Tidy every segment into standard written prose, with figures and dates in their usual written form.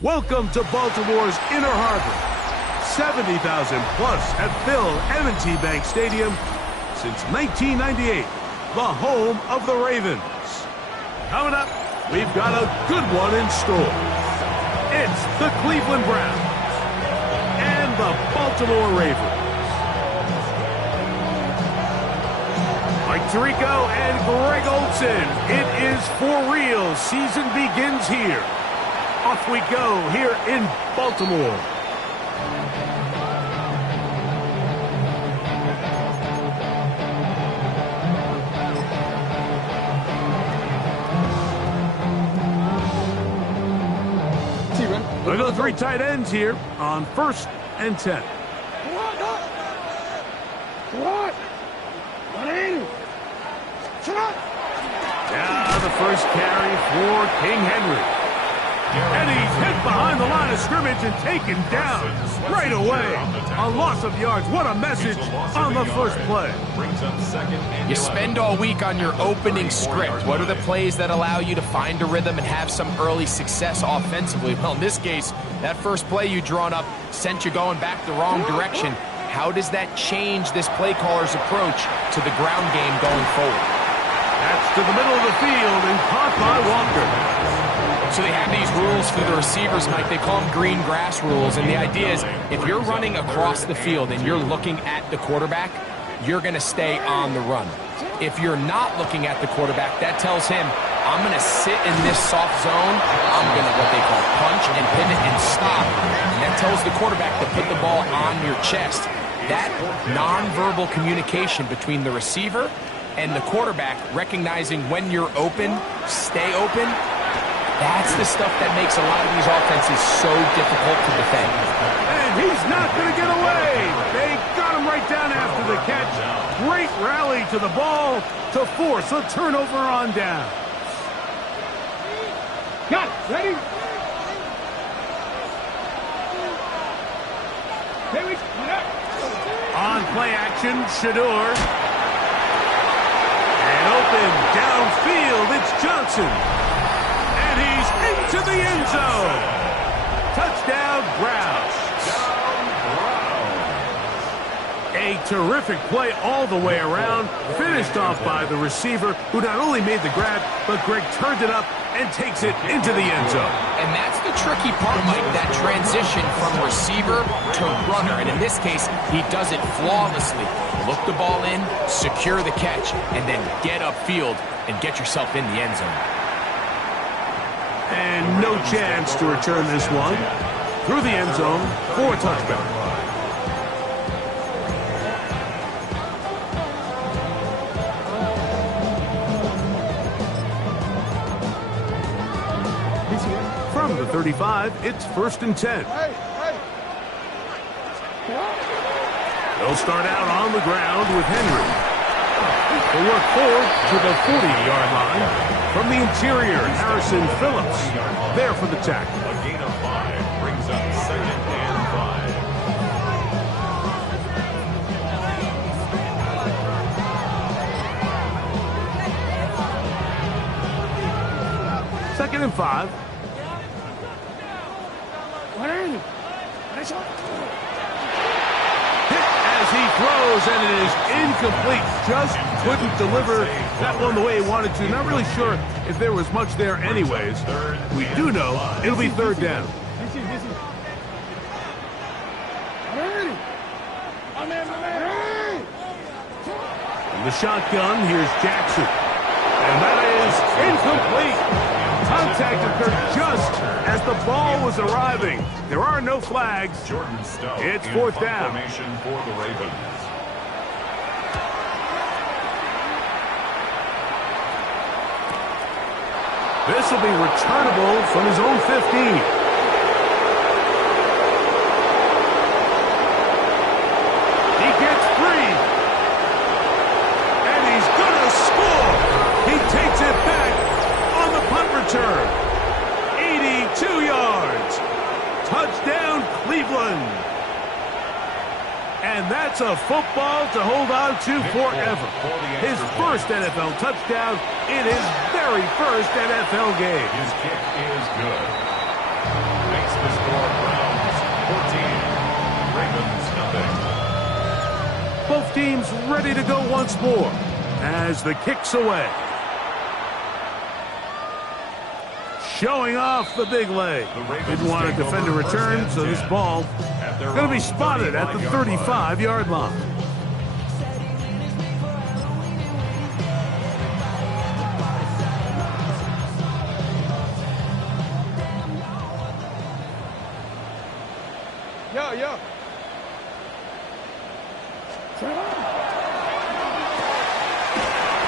Welcome to Baltimore's Inner Harbor. 70,000 plus at Phil M&T Bank Stadium since 1998, the home of the Ravens. Coming up, we've got a good one in store. It's the Cleveland Browns and the Baltimore Ravens. Mike Tirico and Greg Olsen. It is for real. Season begins here. Off we go here in Baltimore. We go three tight ends here on 1st and 10. Now the first carry for King Henry. And he's hit behind the line of scrimmage and taken down right away. A loss of yards. What a message on the first play. You spend all week on your opening script. What are the plays that allow you to find a rhythm and have some early success offensively? Well, in this case, that first play you drawn up sent you going back the wrong direction. How does that change this play caller's approach to the ground game going forward? That's to the middle of the field and caught by Walker. So they have these rules for the receivers, Mike. They call them green grass rules. And the idea is if you're running across the field and you're looking at the quarterback, you're going to stay on the run. If you're not looking at the quarterback, that tells him, I'm going to sit in this soft zone. I'm going to what they call punch and pivot and stop. And that tells the quarterback to put the ball on your chest. That nonverbal communication between the receiver and the quarterback, recognizing when you're open, stay open, that's the stuff that makes a lot of these offenses so difficult to defend. And he's not going to get away. They got him right down after the catch. Great rally to the ball to force a turnover on down. Got it. Ready? On play action, Shedeur. And open downfield, it's Johnson. He's into the end zone. Touchdown, Browns. A terrific play all the way around. Finished off by the receiver, who not only made the grab, but Greg turned it up and takes it into the end zone. And that's the tricky part, Mike, that transition from receiver to runner. And in this case, he does it flawlessly. Look the ball in, secure the catch, and then get upfield and get yourself in the end zone. And no chance to return this one through the end zone for a touchdown. From the 35, it's 1st and 10. They'll start out on the ground with Henry. They work forward to the 40-yard line. From the interior, Harrison Phillips there for the tackle. A gain of 5 brings up 2nd and 5. 2nd and 5. As he throws, and it is incomplete. Just couldn't deliver that one the way he wanted to. Not really sure if there was much there anyways. We do know it'll be 3rd down. In the shotgun, here's Jackson. And that is incomplete. Contact occurred just as the ball was arriving. There are no flags. Jordan Stone. It's 4th down. Formation for the Ravens. This will be returnable from his own 15. He gets free. And he's going to score. He takes it back on the punt return. 82 yards. Touchdown, Cleveland. And that's a football to hold on to forever. His first NFL touchdown in his very first NFL game. His kick is good. Makes The score, Browns 14, Ravens nothing. Both teams ready to go once more as the kick's away. Showing off the big leg. Didn't want to defend a return, so this ball going to be spotted at the 35-yard line. Yo.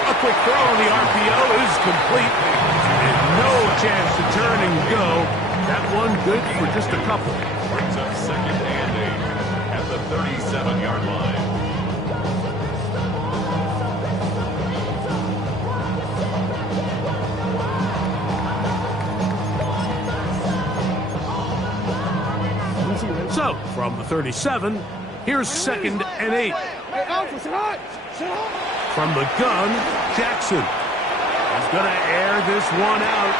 A quick throw on the RPO is complete. And no chance to turn and go. That one good for just a couple. Brings up 2nd and 8 at the 37-yard line. So, from the 37, here's 2nd and 8. Hey, Alpha, sit hot. From the gun, Jackson is going to air this one out.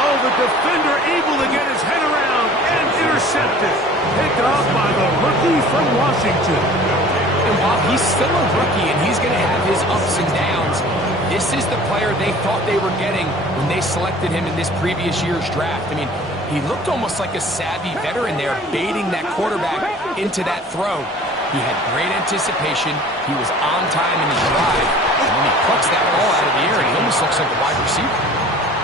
Oh, the defender able to get his head around and intercepted. Picked off by the rookie from Washington. And while he's still a rookie and he's going to have his ups and downs, this is the player they thought they were getting when they selected him in this previous year's draft. I mean, he looked almost like a savvy veteran there, baiting that quarterback into that throw. He had great anticipation. He was on time in his drive. And when he plucks that ball out of the air, he almost looks like a wide receiver.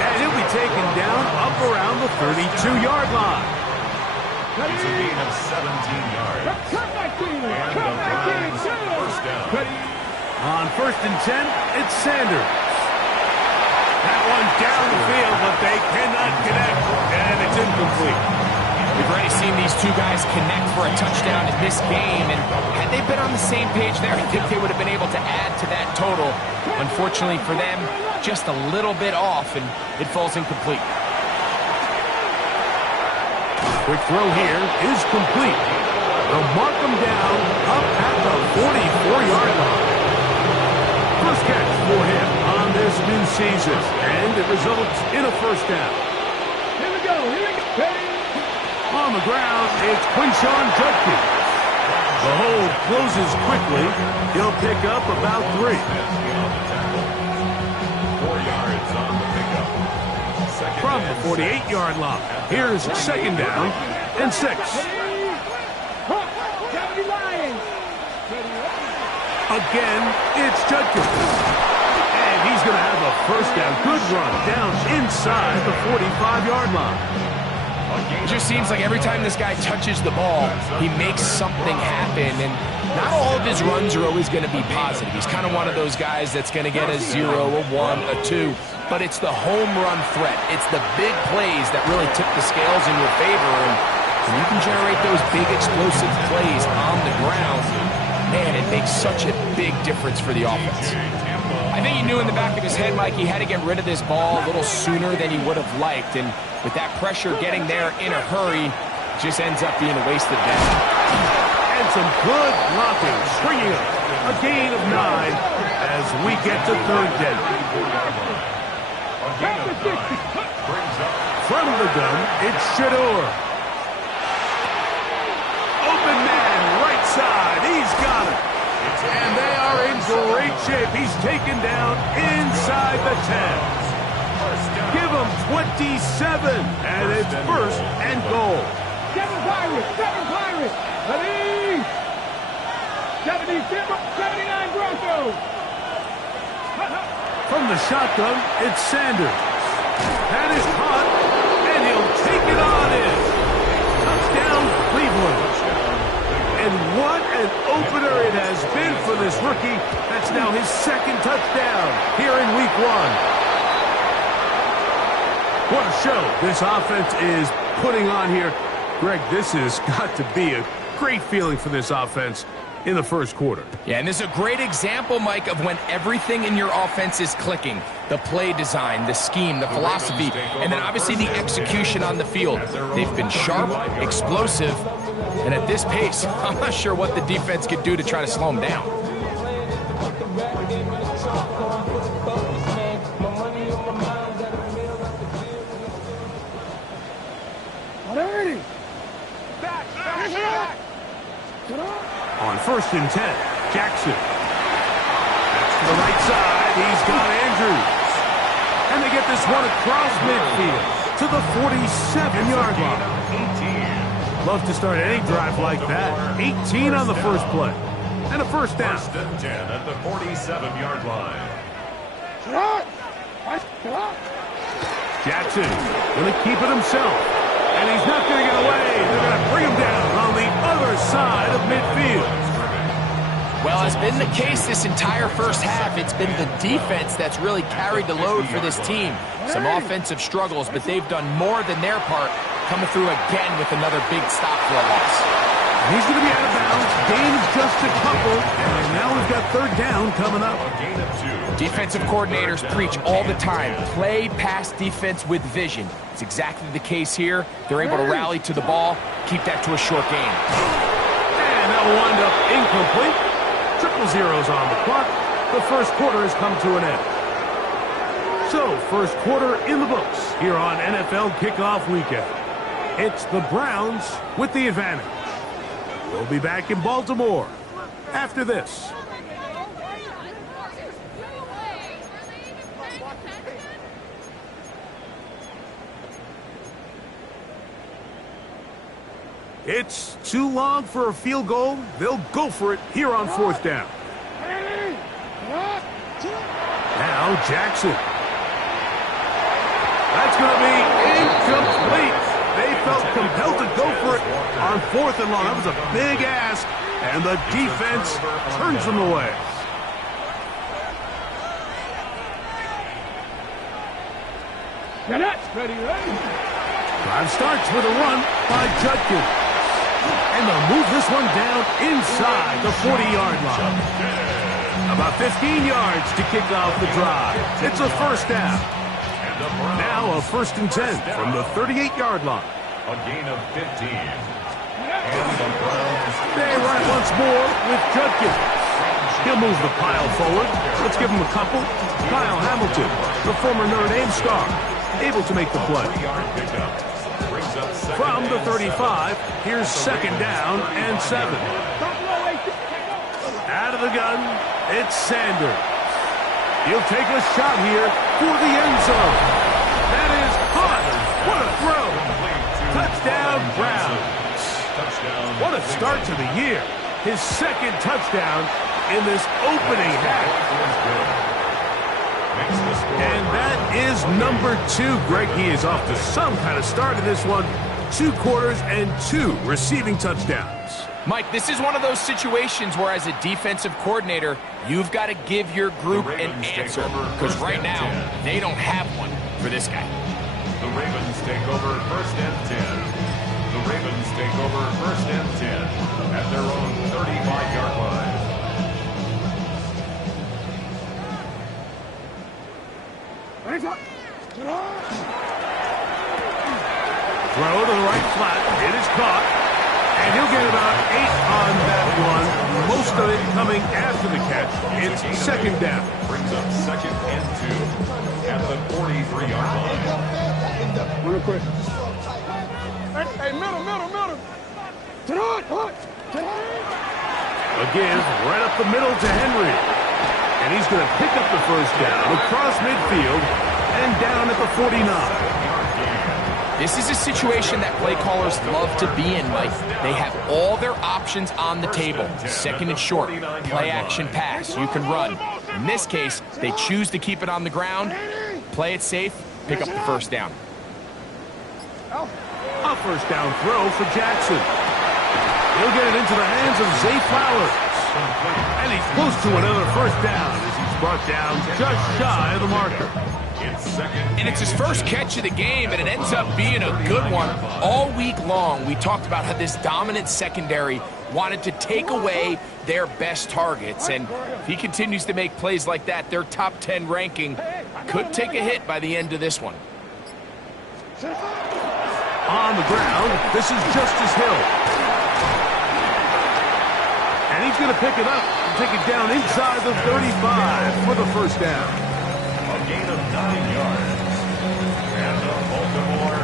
And he'll be taken down up around the 32-yard line. It's a gain of 17 yards. And the Browns first down. On 1st and 10, it's Sanders. That one down the field, but they cannot connect. And it's incomplete. We've already seen these two guys connect for a touchdown in this game, and had they been on the same page there, I think they would have been able to add to that total. Unfortunately for them, just a little bit off, and it falls incomplete. Quick throw here is complete. They'll mark them down up at the 44-yard line. First catch for him on this new season, and it results in a first down. Here we go. On the ground, it's Quinshon Judkins. The hold closes quickly. He'll pick up about 3. 4 yards on the pickup. From the 48-yard line, here's 2nd down and 6. Again, it's Judkins. And he's going to have a first down. Good run down inside the 45-yard line. It just seems like every time this guy touches the ball, he makes something happen, and not all of his runs are always going to be positive. He's kind of one of those guys that's going to get a 0, a 1, a 2, but it's the home run threat. It's the big plays that really tip the scales in your favor, and when you can generate those big explosive plays on the ground, man, it makes such a big difference for the offense. I think he knew in the back of his head, Mike, he had to get rid of this ball a little sooner than he would have liked, and with that pressure getting there in a hurry, just ends up being a wasted down. And some good blocking, stringing up a gain of 9 as we get to 3rd down. From the gun, it's Shador. Open man, right side, he's got it. And they are in great shape. He's taken down inside the 10. Give him 27, and it's 1st and goal. 7 Pirates. Ready? 79 Broncos. From the shotgun, it's Sanders. That is caught, and he'll take it on in. Touchdown, Cleveland. And what an opener it has been for this rookie. That's now his 2nd touchdown here in Week 1. What a show this offense is putting on here. Greg, this has got to be a great feeling for this offense in the 1st quarter. Yeah, and this is a great example, Mike, of when everything in your offense is clicking. The play design, the scheme, the philosophy, and then obviously the execution on the field. They've been sharp, explosive, and at this pace, I'm not sure what the defense could do to try to slow them down. first and 10. Jackson. That's to the right side. He's got Andrews. And they get this one across midfield to the 47-yard line. 18. Love to start any drive like that. 18 on the first play. And a first down. First and 10 at the 47-yard line. Jackson going to keep it himself. And he's not going to get away. They're going to bring him down on the other side of midfield. Well, as been the case this entire first half, it's been the defense that's really carried the load for this team. Some offensive struggles, but they've done more than their part, coming through again with another big stop for a loss. He's going to be out of bounds. Gain of just a couple. And now we've got third down coming up. A gain of 2. Defensive coordinators preach all the time, play pass defense with vision. It's exactly the case here. They're able to rally to the ball, keep that to a short gain. And that will wind up incomplete. Triple zeros on the clock. The first quarter has come to an end. So, first quarter in the books here on NFL Kickoff Weekend. It's the Browns with the advantage. We'll be back in Baltimore after this. It's too long for a field goal. They'll go for it here on fourth down. Now Jackson. That's going to be incomplete. They felt compelled to go for it on fourth and long. That was a big ask, and the defense turns them away. Drive starts with a run by Judkins. And they'll move this one down inside the 40-yard line. About 15 yards to kick off the drive. It's a first down. Now a first and 10 from the 38-yard line. A gain of 15. And the Browns. They run it once more with Judkins. He'll move the pile forward. Let's give him a couple. Kyle Hamilton, the former Notre Dame star, able to make the play. From the 35, here's second down and 7. Out of the gun, it's Sanders. He'll take a shot here for the end zone. That is caught. What a throw. Touchdown, Browns. What a start to the year. His second touchdown in this opening half. And that is number 2. Greg, he is off to some kind of start in this one. 2 quarters and 2 receiving touchdowns. Mike, this is one of those situations where as a defensive coordinator, you've got to give your group an answer. Because right now, they don't have one for this guy. The Ravens take over first and 10. The Ravens take over first and 10 at their own 35-yard line. Throw to the right flat. It is caught. And he'll get about 8 on that one. Most of it coming after the catch. It's second down. Brings up second and 2 at the 43-yard line. Real quick. Hey, middle. Again, right up the middle to Henry. And he's going to pick up the first down across midfield and down at the 49. This is a situation that play callers love to be in, Mike. They have all their options on the table. Second and short, play action pass, you can run. In this case, they choose to keep it on the ground, play it safe, pick up the first down. A first down throw for Jackson. He'll get it into the hands of Zay Flowers. And he's close to another first down as he's brought down just shy of the marker. And it's his first catch of the game, and it ends up being a good one. All week long, we talked about how this dominant secondary wanted to take away their best targets. And if he continues to make plays like that, their top 10 ranking could take a hit by the end of this one. On the ground, this is Justice Hill. And he's going to pick it up and take it down inside the 35 for the first down. A gain of 9 yards. And the Baltimore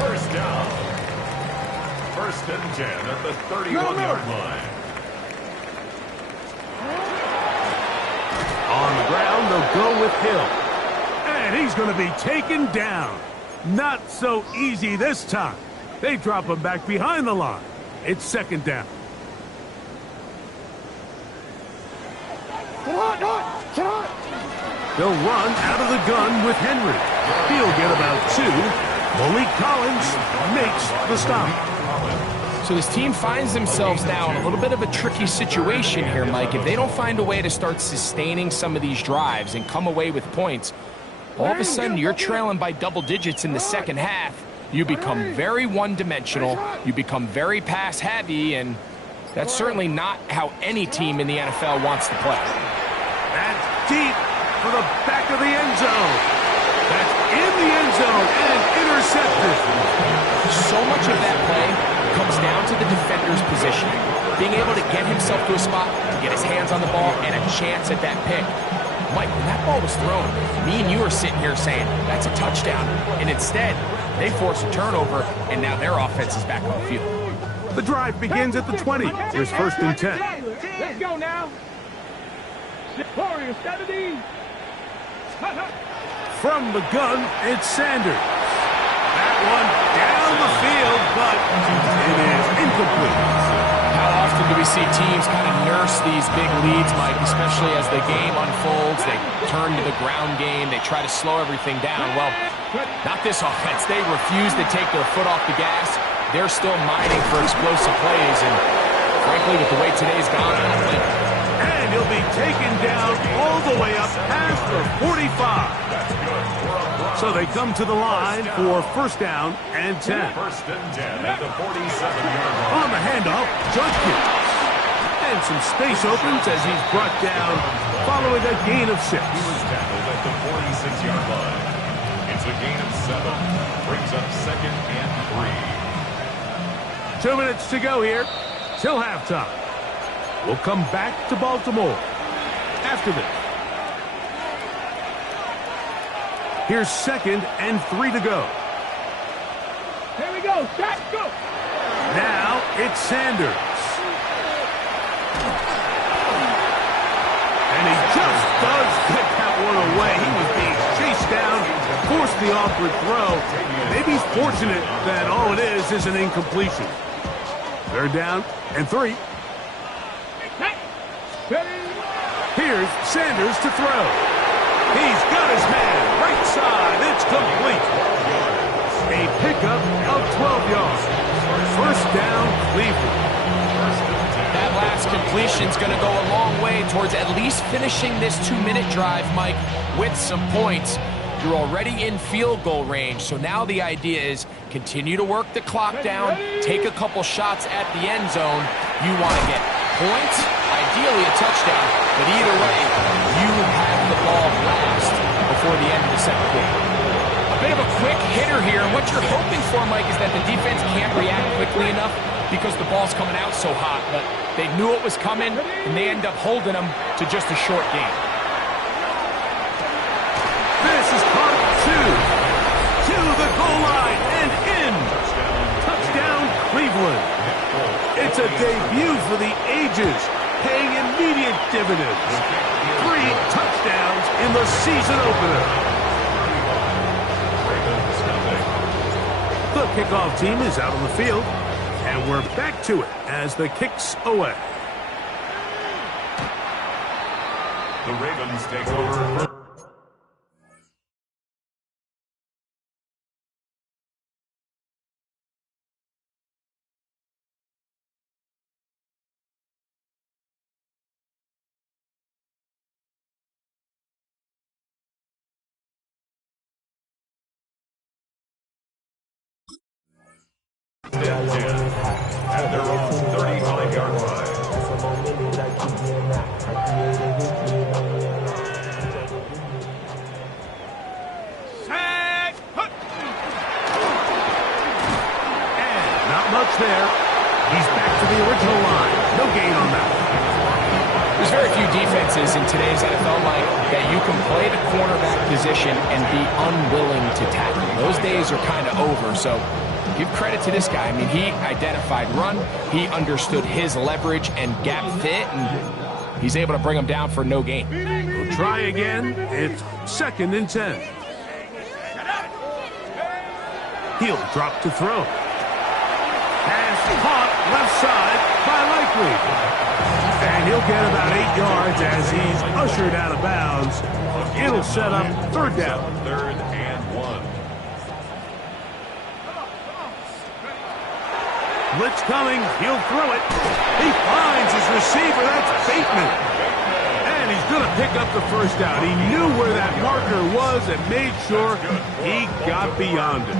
first down. First and 10 at the 31-yard line. go with Hill. And he's going to be taken down. Not so easy this time. They drop him back behind the line. It's second down. They'll run out of the gun with Henry. He'll get about 2. Malik Collins makes the stop. So this team finds themselves now in a little bit of a tricky situation here, Mike. If they don't find a way to start sustaining some of these drives and come away with points, all of a sudden you're trailing by double digits in the second half. You become very one-dimensional. You become very pass-heavy, and that's certainly not how any team in the NFL wants to play. That's deep for the back of the end zone. That's in the end zone and intercepted. So much of that play comes down to the defender's positioning. Being able to get himself to a spot, to get his hands on the ball, and a chance at that pick. Mike, when that ball was thrown, me and you are sitting here saying, that's a touchdown. And instead, they force a turnover, and now their offense is back on the field. The drive begins at the 20. Here's first and 10. Let's go now. Warriors 70. From the gun, it's Sanders. That one down the field, but it is incomplete. How often do we see teams kind of nurse these big leads, Mike, especially as the game unfolds? They turn to the ground game. They try to slow everything down. Well, not this offense. They refuse to take their foot off the gas. They're still mining for explosive plays, and frankly, with the way today's gone, and he'll be taken down all the way up past the 45. So they come to the line for first down and 10. First and 10 at the 47-yard line. On the handoff, Judkins. And some space opens as he's brought down following a gain of 6. He was tackled at the 46-yard line. It's a gain of 7. Brings up second and 3. 2 minutes to go here till halftime. We'll come back to Baltimore after this. Here's second and 3 to go. Here we go. Shot, go. Now it's Sanders. And he just does get that one away. He was being chased down, forced the awkward throw. Maybe he's fortunate that all it is an incompletion. Third down and 3. Here's Sanders to throw. He's got his man right side. It's complete. A pickup of 12 yards. First down, Cleveland. that last completion's going to go a long way towards at least finishing this 2-minute drive, Mike, with some points. You're already in field goal range, so now the idea is continue to work the clock down, take a couple shots at the end zone. You want to get points, ideally a touchdown, but either way, you have the ball last before the end of the second quarter. A bit of a quick hitter here, and what you're hoping for, Mike, is that the defense can't react quickly enough because the ball's coming out so hot, but they knew it was coming, and they end up holding them to just a short game. This is part 2. To the goal line and in. Touchdown, Cleveland. It's a debut for the ages, paying immediate dividends. 3 touchdowns in the season opener. The kickoff team is out on the field, and we're back to it as the kick's away. The Ravens take over. At their own 35-yard line. And not much there. He's back to the original line. No gain on that. There's very few defenses in today's NFL, Mike, that you can play the cornerback position and be unwilling to tackle. Those days are kind of over, so give credit to this guy. I mean, he identified run, he understood his leverage and gap fit, and he's able to bring him down for no gain. try again. It's 2nd and 10. He'll drop to throw. Pass caught left side by Likely. And he'll get about 8 yards as he's ushered out of bounds. It'll set up 3rd down. 3rd and 1. Blitz coming. He'll throw it. He finds his receiver. That's Bateman. And he's going to pick up the 1st down. He knew where that marker was and made sure he got beyond it.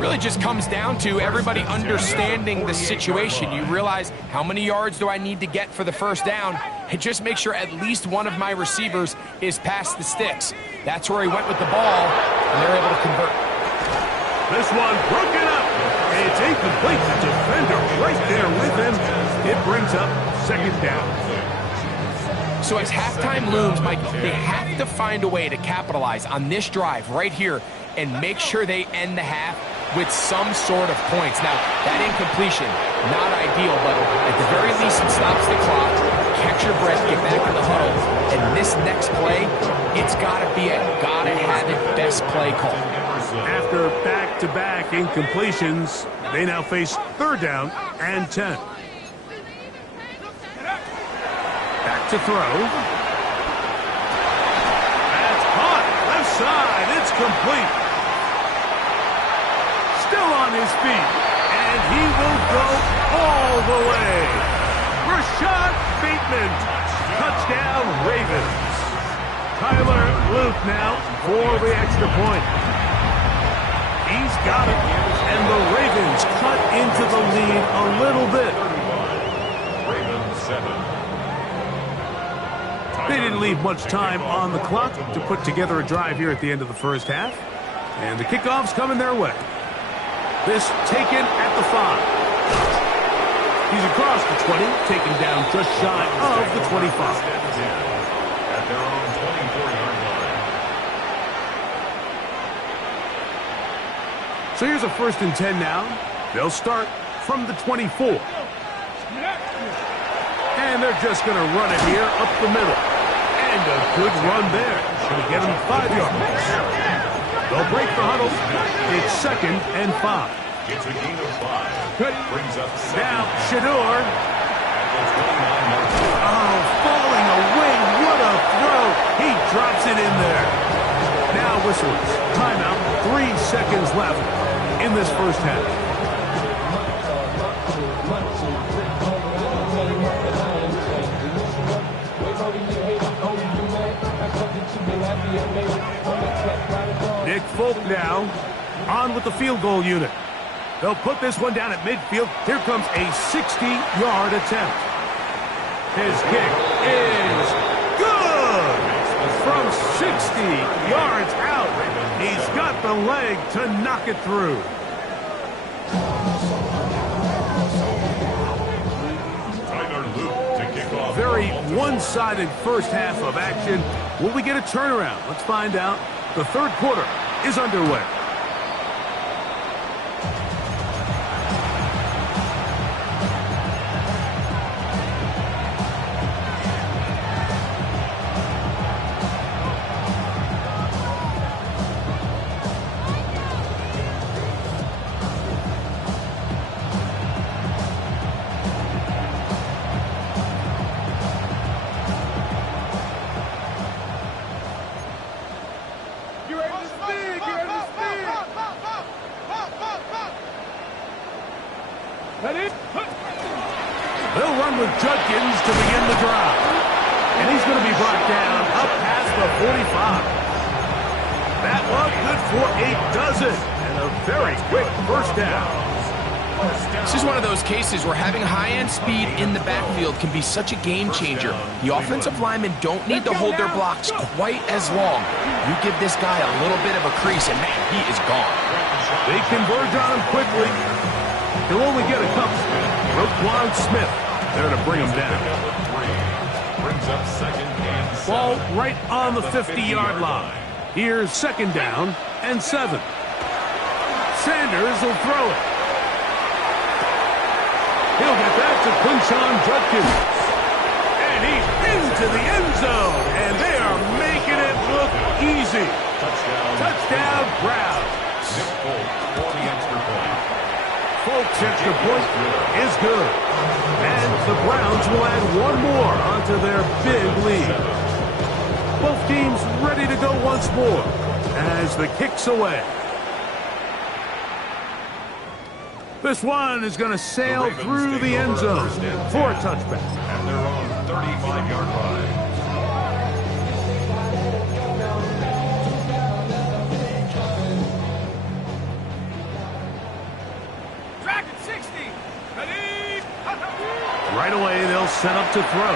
Really just comes down to everybody understanding the situation. You realize, how many yards do I need to get for the 1st down? And just make sure at least one of my receivers is past the sticks. That's where he went with the ball, and they're able to convert. This one broken up. It's incomplete. The defender right there with him. It brings up 2nd down. So as halftime looms, Mike, they have to find a way to capitalize on this drive right here and make sure they end the half with some sort of points. Now, that incompletion, not ideal, but at the very least it stops the clock. Catch your breath, get back in the huddle. And this next play, it's got to be a gotta-have-it best play call. After back-to-back incompletions, they now face 3rd down and 10. Back to throw. That's caught. Left side. It's complete. Still on his feet. And he will go all the way. Rashad Bateman. Touchdown, Ravens. Tyler Luke now for the extra point. He's got it. And the Ravens cut into the lead a little bit. Ravens 7. They didn't leave much time on the clock to put together a drive here at the end of the 1st half. And the kickoff's coming their way. This taken at the 5. He's across the 20, taken down just shy of the 25. At their own 24-yard line. So here's a 1st and 10 now. They'll start from the 24. And they're just going to run it here up the middle. And a good run there. Going to get him 5 yards. They'll break the huddle. It's 2nd and 5. It's a gain of 5. Brings up 7. Now, Shador. At the 29-yard line. Oh, falling away. What a throw. He drops it in there. Now whistles. Timeout. 3 seconds left in this 1st half. Nick Folk now on with the field goal unit. They'll put this one down at midfield. Here comes a 60-yard attempt. His kick is good. From 60 yards out, he's got the leg to knock it through. Tyler Luke to kick off. Very one-sided 1st half of action. Will we get a turnaround? Let's find out. The 3rd quarter is underway. They'll run with Judkins to begin the drive. And he's going to be brought down up past the 45. That one good for a dozen. And a very quick 1st down. This is one of those cases where having high-end speed in the backfield can be such a game changer. The offensive linemen don't need to hold their blocks quite as long. You give this guy a little bit of a crease, and man, he is gone. They converge on him quickly. He'll only get a couple. Roquan Smith there to bring him down. Brings up 2nd and 7. Ball right on the 50-yard line. Here's 2nd down and 7. Sanders will throw it. He'll get that to Quinshon Judkins. And he's into the end zone. And they are making it look easy. Touchdown, Browns. Nick Folk for the extra point. Folks' extra point is good. And the Browns will add one more onto their big lead. Both teams ready to go once more as the kick's away. This one is going to sail through the end zone for a touchback. At their own 35-yard line. Dragon 60. Ready? Right away, they'll set up to throw.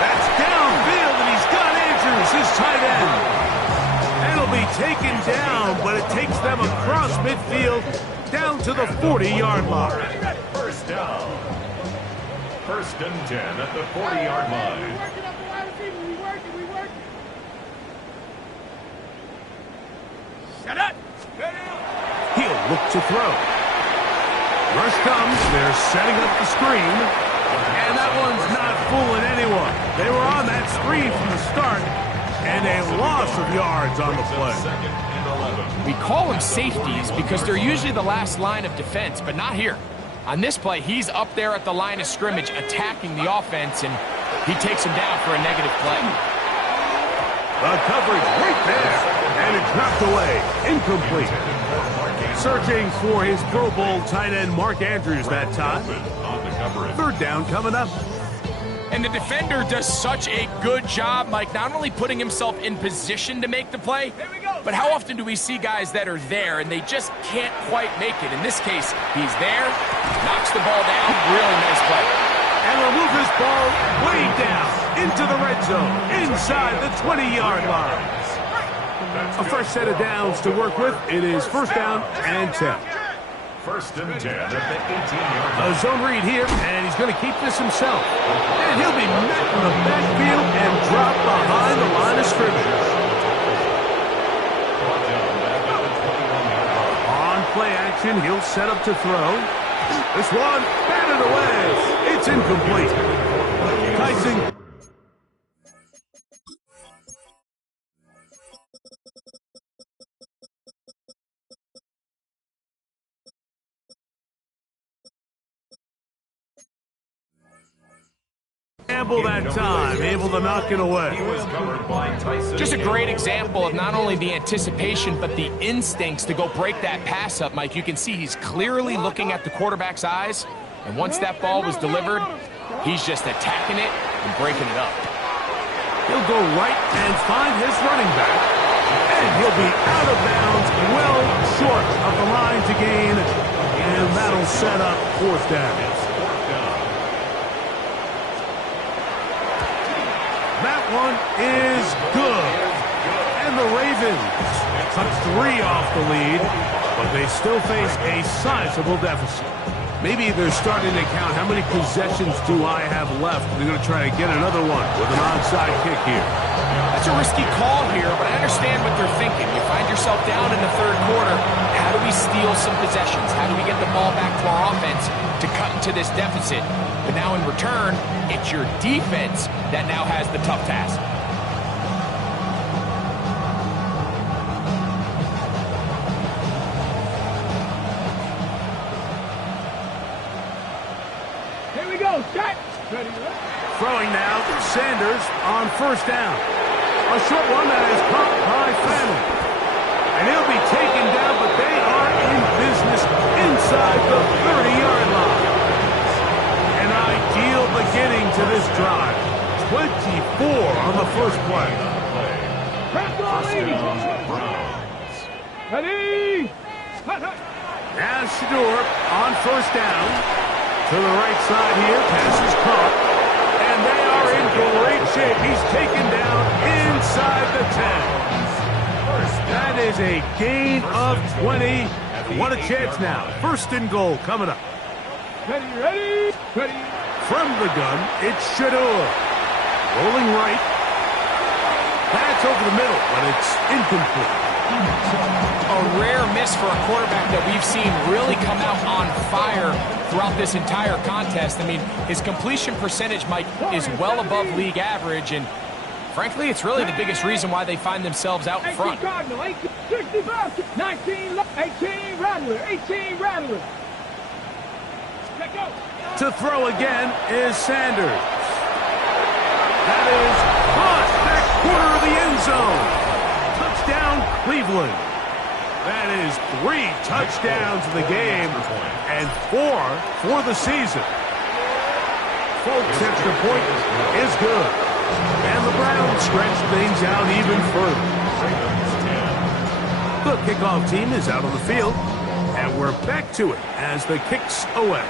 That's downfield, and he's got Andrews, his tight end. It'll be taken down, but it takes them across midfield down to the 40-yard line. First down. First and 10 at the 40-yard line. We working. Shut up. He'll look to throw. Rush comes. They're setting up the screen. And that one's not fooling anyone. They were on that screen from the start. And a loss of yards on the play. Second and 11. We call them safeties because they're usually the last line of defense, but not here. On this play, he's up there at the line of scrimmage attacking the offense, and he takes him down for a negative play. The coverage right there. And it's knocked away. Incomplete. Searching for his Pro Bowl tight end Mark Andrews that time. On the coverage. Third down coming up. And the defender does such a good job, Mike, not only putting himself in position to make the play, but how often do we see guys that are there and they just can't quite make it? In this case, he's there, knocks the ball down, really nice play. And will move this ball way down into the red zone, inside the 20-yard line. A fresh set of downs to work with. It is first down and 10. First and 10 at the 18-yard line. A zone read here, and he's going to keep this himself. And he'll be met in the backfield and dropped behind the line of scrimmage. On play action, he'll set up to throw. This one, batted away. It's incomplete. Tyson. Campbell that time, able to knock it away. He was covered by Tyson. Just a great example of not only the anticipation, but the instincts to go break that pass up, Mike. You can see he's clearly looking at the quarterback's eyes, and once that ball was delivered, he's just attacking it and breaking it up. He'll go right and find his running back, and he'll be out of bounds, well short of the line to gain, and that'll set up fourth down. That one is good. And the Ravens cut 3 off the lead, but they still face a sizable deficit. Maybe they're starting to count how many possessions do I have left. They're going to try to get another one with an onside kick here. That's a risky call here, but I understand what they're thinking. You find yourself down in the third quarter. How do we steal some possessions? How do we get the ball back to our offense to cut into this deficit? But now in return, it's your defense that now has the tough task. Here we go. Shot. Ready. Throwing now, Sanders on first down. A short one that is caught by Family. And he'll be taken down, but they are in business inside the 30-yard line. An ideal beginning to this drive. 24 on the first play. Press on, ladies. Ready. Now Shador on first down. To the right side here, pass is caught. And they are in great shape. He's taken down inside the 10. That is a gain of 20. What a chance now. First and goal coming up. Ready. From the gun, it's Shador. Rolling right. That's over the middle, but it's incomplete. A rare miss for a quarterback that we've seen really come out on fire throughout this entire contest. I mean, his completion percentage, Mike, is well above league average, and frankly, it's really the biggest reason why they find themselves out in front. 18 Cardinal, 18, 65, 19, 18 Rattler, 18 Rattler. Let go. To throw again is Sanders. That is caught back corner of the end zone. Touchdown, Cleveland. That is 3 touchdowns in the game and 4 for the season. Folks, extra point is good. And the Browns stretch things out even further. The kickoff team is out on the field, and we're back to it as the kick's away.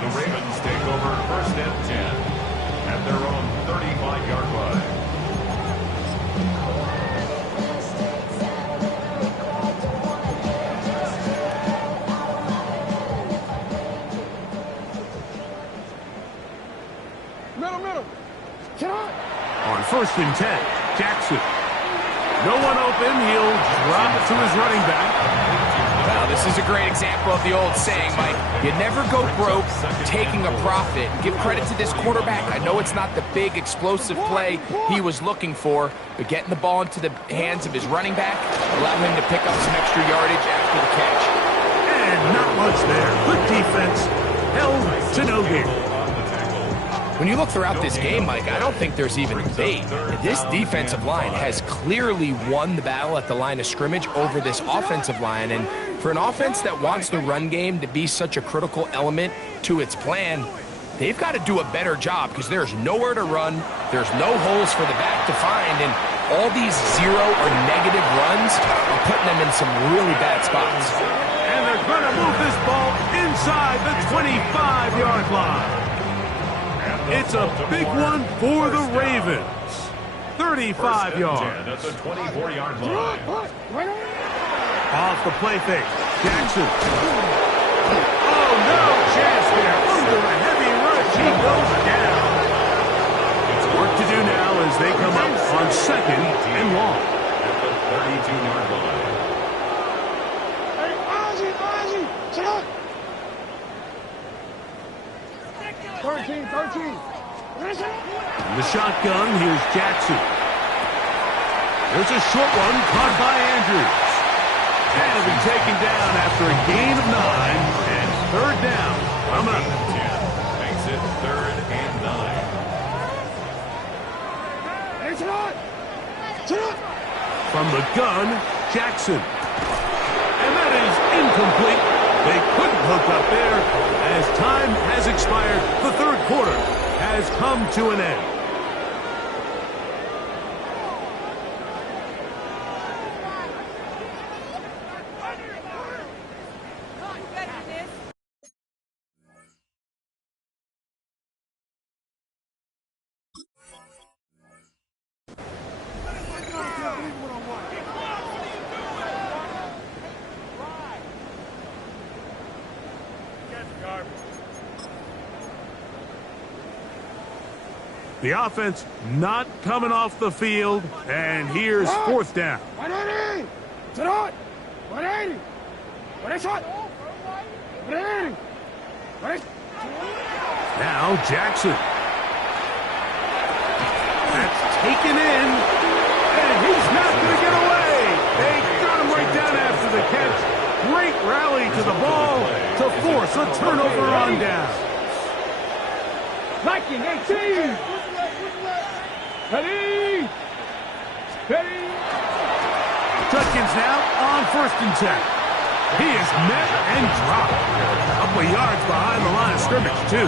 The Ravens take over first and 10 at their own 35-yard line. Middle. On first and 10, Jackson. No one open. He'll drop it to his running back. Well, this is a great example of the old saying, Mike. You never go broke taking a profit. Give credit to this quarterback. I know it's not the big explosive play he was looking for, but getting the ball into the hands of his running back allowed him to pick up some extra yardage after the catch. And not much there. Good defense. Held to no gain. When you look throughout this game, Mike, I don't think there's even a debate. This defensive line has clearly won the battle at the line of scrimmage over this offensive line. And for an offense that wants the run game to be such a critical element to its plan, they've got to do a better job because there's nowhere to run. There's no holes for the back to find. And all these zero or negative runs are putting them in some really bad spots. And they're going to move this ball inside the 25-yard line. It's a big one for the Ravens. 35 yards. At the 24-yard line. Off the play fake. Jackson. Oh, no chance there. Under a heavy rush, he goes down. It's work to do now as they come up on second and long. At the 32-yard line. 13. In the shotgun, here's Jackson. There's a short one caught by Andrews. And it'll be taken down after a gain of 9 and third down. Coming up. 10 makes it 3rd and 9. From the gun, Jackson. And that is incomplete. They couldn't hook up there as time has expired. The third quarter has come to an end. The offense not coming off the field, and here's fourth down. 180! Sit on! 180! 180! Now Jackson. That's taken in, and he's not going to get away. They got him right down after the catch. Great rally to the ball to force a turnover on down. Viking 18! Ready! Judkins now on first and 10. He is met and dropped. A couple of yards behind the line of scrimmage, too.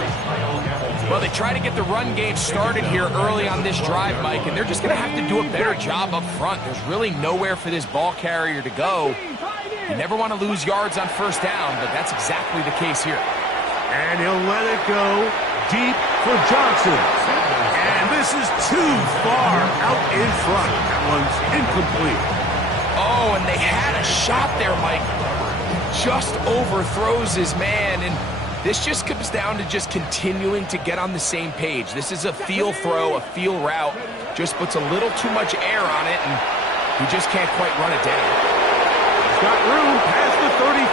Well, they try to get the run game started here early on this drive, Mike, and they're just going to have to do a better job up front. There's really nowhere for this ball carrier to go. You never want to lose yards on first down, but that's exactly the case here. And he'll let it go deep for Johnson. And this is too far out in front. That one's incomplete. Oh, and they had a shot there, Mike. Just overthrows his man, and This just comes down to just continuing to get on the same page. This is a feel throw, a feel route. Just puts a little too much air on it, and he just can't quite run it down. He's got room past the 35.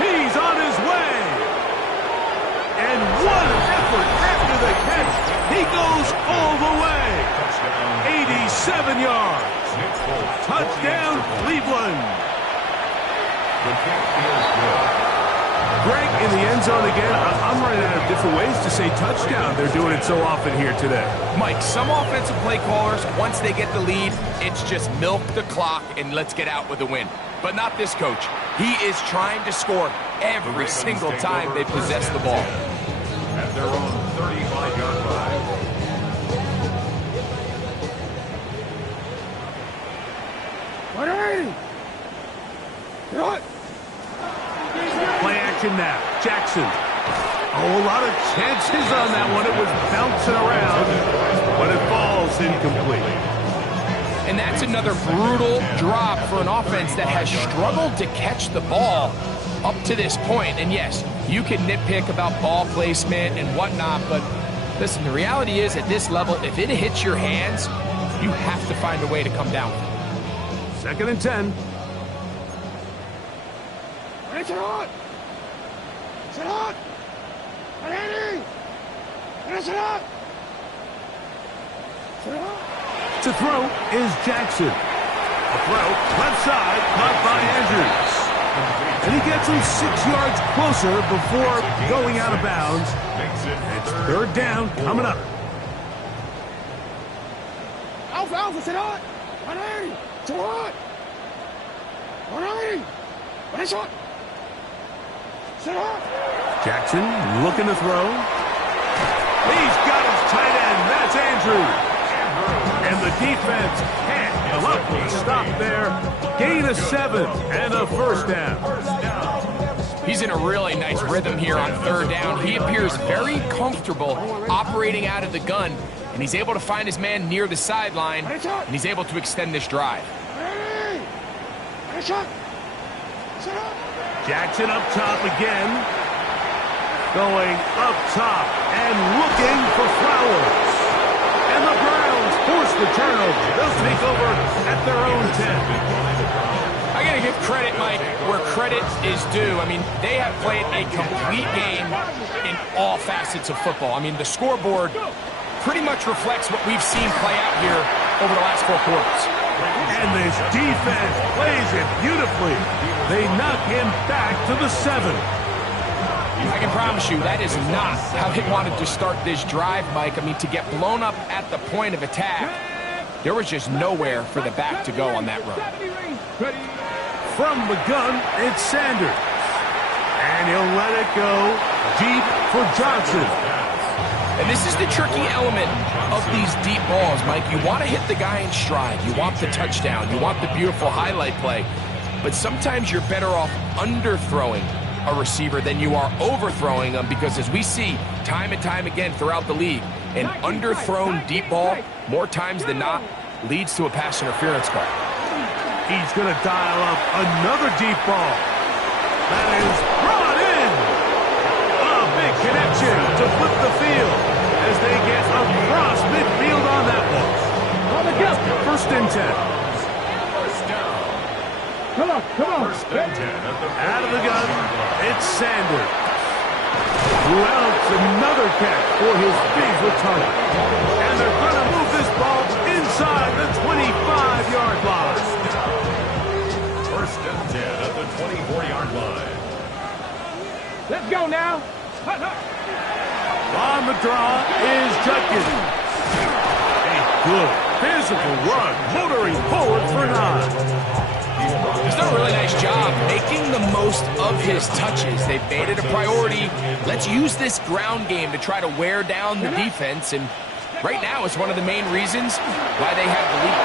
He's on his way. And what an effort after the catch. He goes all the way. 87 yards. Touchdown, Cleveland. The kick is good. Greg, in the end zone again. I'm running out of different ways to say touchdown. They're doing it so often here today. Mike, some offensive play callers, once they get the lead, it's just milk the clock and let's get out with a win. But not this coach. He is trying to score every single time they possess the ball. At their own 35-yard line. Play action now. Jackson. Oh, a lot of chances on that one. It was bouncing around, but it falls incomplete. And that's another brutal drop for an offense that has struggled to catch the ball up to this point. And yes, you can nitpick about ball placement and whatnot, but listen, the reality is at this level, if it hits your hands, you have to find a way to come down with it. 2nd and 10. To throw is Jackson. A throw, left side, caught by Andrews. And he gets him 6 yards closer before going out of bounds. It's 3rd down coming up. Alpha, sit on. 180. To what? 180. What is it? Sit on. Jackson looking to throw. He's got his tight end. That's Andrews. And the defense can't come up with a stop there. Gain of 7 and a 1st down. He's in a really nice rhythm here on 3rd down. He appears very comfortable operating out of the gun, and he's able to find his man near the sideline, and he's able to extend this drive. Jackson up top again. Going up top and looking for Flowers. And the Browns force the turnover. They'll take over at their own 10. I got to give credit, Mike, where credit is due. I mean, they have played a complete game in all facets of football. I mean, the scoreboard pretty much reflects what we've seen play out here over the last 4 quarters. And this defense plays it beautifully. They knock him back to the 7. I can promise you that is not how they wanted to start this drive, Mike. I mean, to get blown up at the point of attack, there was just nowhere for the back to go on that run. From the gun, it's Sanders. And he'll let it go deep for Johnson. And this is the tricky element of these deep balls, Mike. You want to hit the guy in stride. You want the touchdown. You want the beautiful highlight play. But sometimes you're better off underthrowing a receiver than you are overthrowing them, because as we see time and time again throughout the league, an underthrown deep ball, more times than not, leads to a pass interference call. He's going to dial up another deep ball. That is brought in. A big connection to flip the field as they get across midfield on that one. 1st and 10. Come on. First and 10 at the Out of the gun, it's Sanders. Who else another catch for his favorite target. And they're going to move this ball inside the 25-yard line. First and 10 at the 24-yard line. Let's go now. On the draw is Judkins. A good physical run, motoring forward for 9. He's done a really nice job making the most of his touches. They've made it a priority. Let's use this ground game to try to wear down the defense, and right now it's one of the main reasons why they have the lead.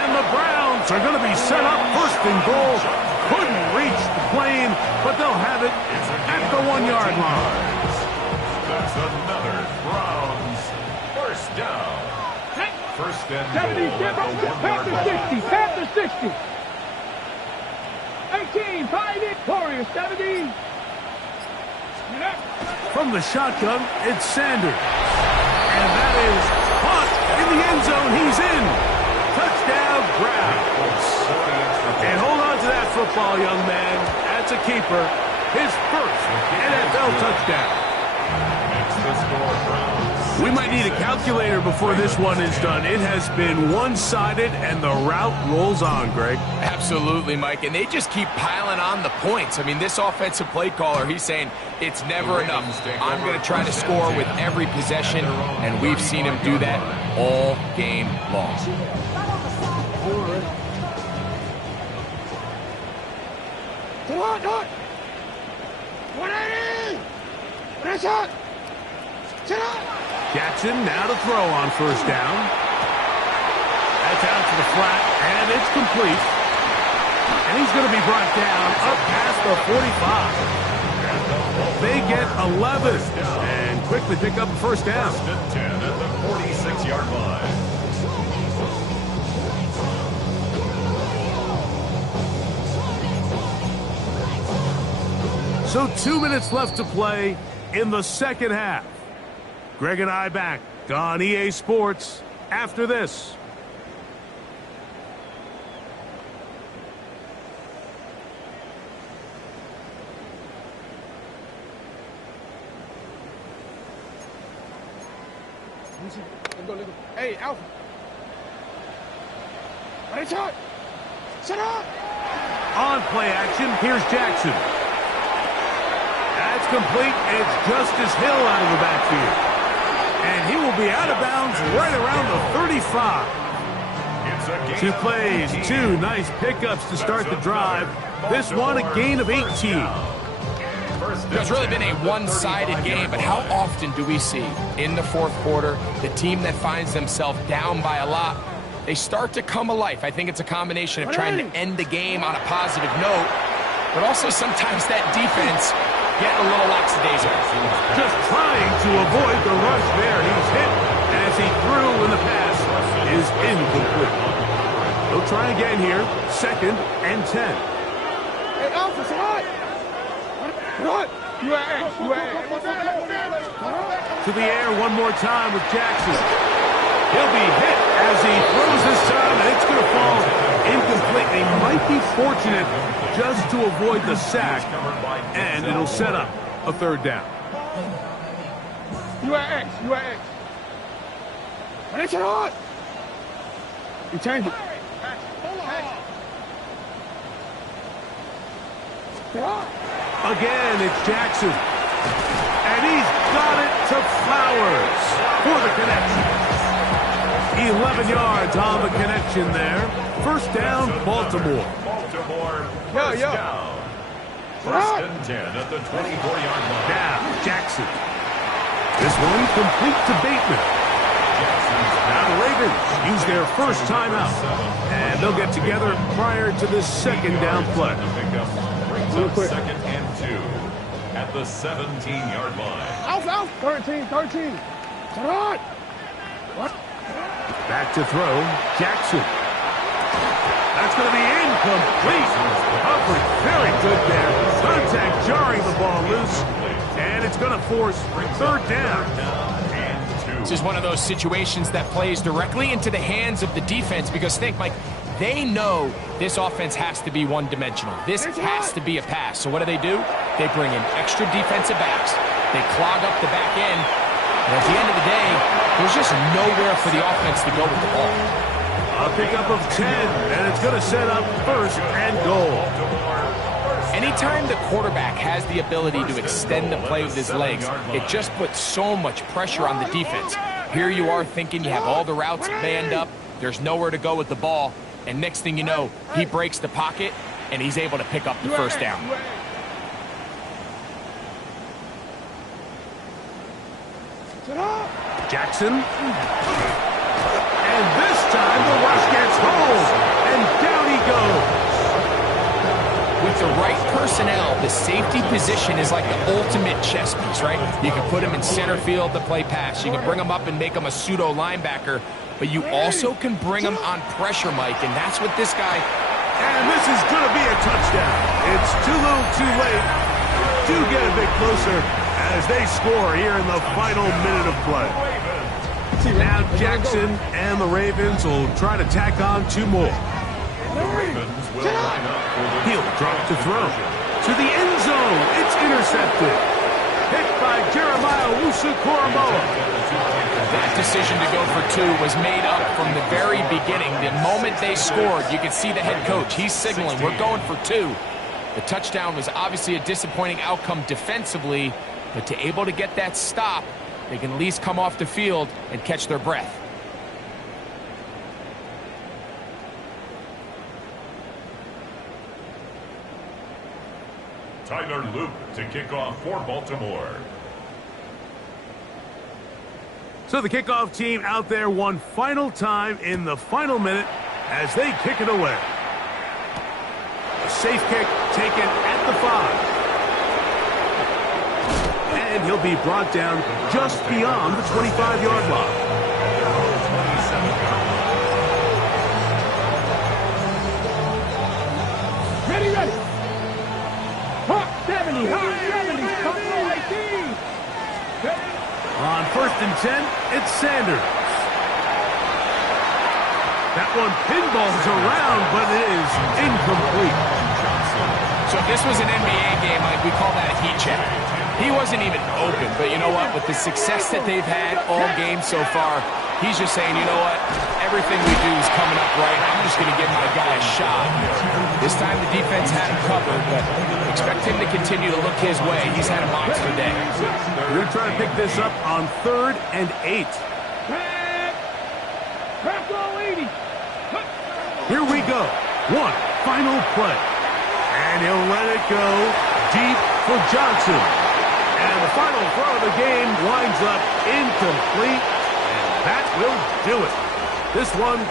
And the Browns are going to be set up 1st and goal. Couldn't reach the plane, but they'll have it at the 1-yard line. That's another Browns 1st down. 1st and 70, goal at the 1-yard line. Past the 60. 18, 5 in. Warriors 70. From the shotgun, it's Sanders. And that is caught in the end zone. He's in. Touchdown grab. And hold on to that football, young man. That's a keeper. His first NFL touchdown. Makes the score, Browns. We might need a calculator before this one is done. It has been one-sided, and the route rolls on, Greg. Absolutely, Mike, and they just keep piling on the points. I mean, this offensive play caller, he's saying it's never enough. I'm going to try to score with every possession, and we've seen him do that all game long. Jackson now to throw on first down. That's out to the flat, and it's complete. And he's going to be brought down up past the 45. They get 11 and quickly pick up a first down. First and 10 at the 46-yard line. So 2 minutes left to play in the second half. Greg and I back on EA Sports after this. Hey, Alpha. Ready, shot. Set up. On play action, here's Jackson. That's complete. It's Justice Hill out of the backfield. And he will be out of bounds right around the 35. It's a gain 2 of plays, 18. 2 nice pickups to start the drive. This one a gain of 18. It's really been a one-sided game, but how often do we see in the fourth quarter the team that finds themselves down by a lot, they start to come alive? I think it's a combination of trying to end the game on a positive note, but also sometimes that defense getting a little lackadaisical. Just trying to avoid the rush there. He's hit as he threw when the pass is incomplete. They'll try again here. 2nd and 10. Hey, Alpha, say hi. What? You are X. To the air one more time with Jackson. He'll be hit as he throws this time, and it's going to fall incomplete. They might be fortunate just to avoid the sack, and it'll set up a 3rd down. You are X. Ready, shot. You change it. Again, it's Jackson. And he's got it to Flowers for the connection. 11 yards on the connection there. First down, Baltimore. Baltimore, first down. First and 10 at the 24-yard line. Now, Jackson. This one complete to Bateman. Now the Ravens use their first timeout. And they'll get together prior to this 2nd down play. Real quick. 2nd and 2 at the 17-yard line. Alpha. 13. Set on. What? Back to throw, Jackson. That's going to be incomplete. Coverage very good there. Contact jarring the ball loose. And it's going to force 3rd down. This is one of those situations that plays directly into the hands of the defense because think, Mike, they know this offense has to be one-dimensional. This has to be a pass. So what do? They bring in extra defensive backs. They clog up the back end. And at the end of the day, there's just nowhere for the offense to go with the ball. A pickup of 10, and it's going to set up 1st and goal. Anytime the quarterback has the ability to extend the play with his legs, it just puts so much pressure on the defense. Here you are thinking you have all the routes manned up, there's nowhere to go with the ball, and next thing you know, he breaks the pocket, and he's able to pick up the first down. Jackson. And this time the rush gets home, and down he goes. With the right personnel, the safety position is like the ultimate chess piece, right? You can put him in center field to play pass. You can bring him up and make him a pseudo linebacker, but you also can bring him on pressure, Mike, and that's what this guy And this is going to be a touchdown. It's too little too late. Do get a bit closer as they score here in the final minute of play. Now Jackson and the Ravens will try to tack on 2 more. The Ravens will line up for the He'll drop to throw. To the end zone. It's intercepted. Picked by Jeremiah Owusu-Koramoah. That decision to go for 2 was made up from the very beginning. The moment they scored, you could see the head coach. He's signaling, we're going for 2. The touchdown was obviously a disappointing outcome defensively, but to able to get that stop, they can at least come off the field and catch their breath. Tyler Loop to kick off for Baltimore. So the kickoff team out there one final time in the final minute as they kick it away. A safe kick taken at the 5. And he'll be brought down just beyond the 25-yard line. Ready. Hot 70, come on, 18. On 1st and 10, it's Sanders. That one pinballs around, but it is incomplete. So if this was an NBA game, we call that a heat check. He wasn't even open, but you know what? With the success that they've had all game so far, he's just saying, you know what? Everything we do is coming up right. I'm just going to give my guy a shot. This time the defense had him covered, but expect him to continue to look his way. He's had a monster day. We're going to try to pick this up on 3rd and 8. Crack on 80. Here we go. One final play. And he'll let it go deep for Johnson. And the final throw of the game winds up incomplete. And that will do it. This one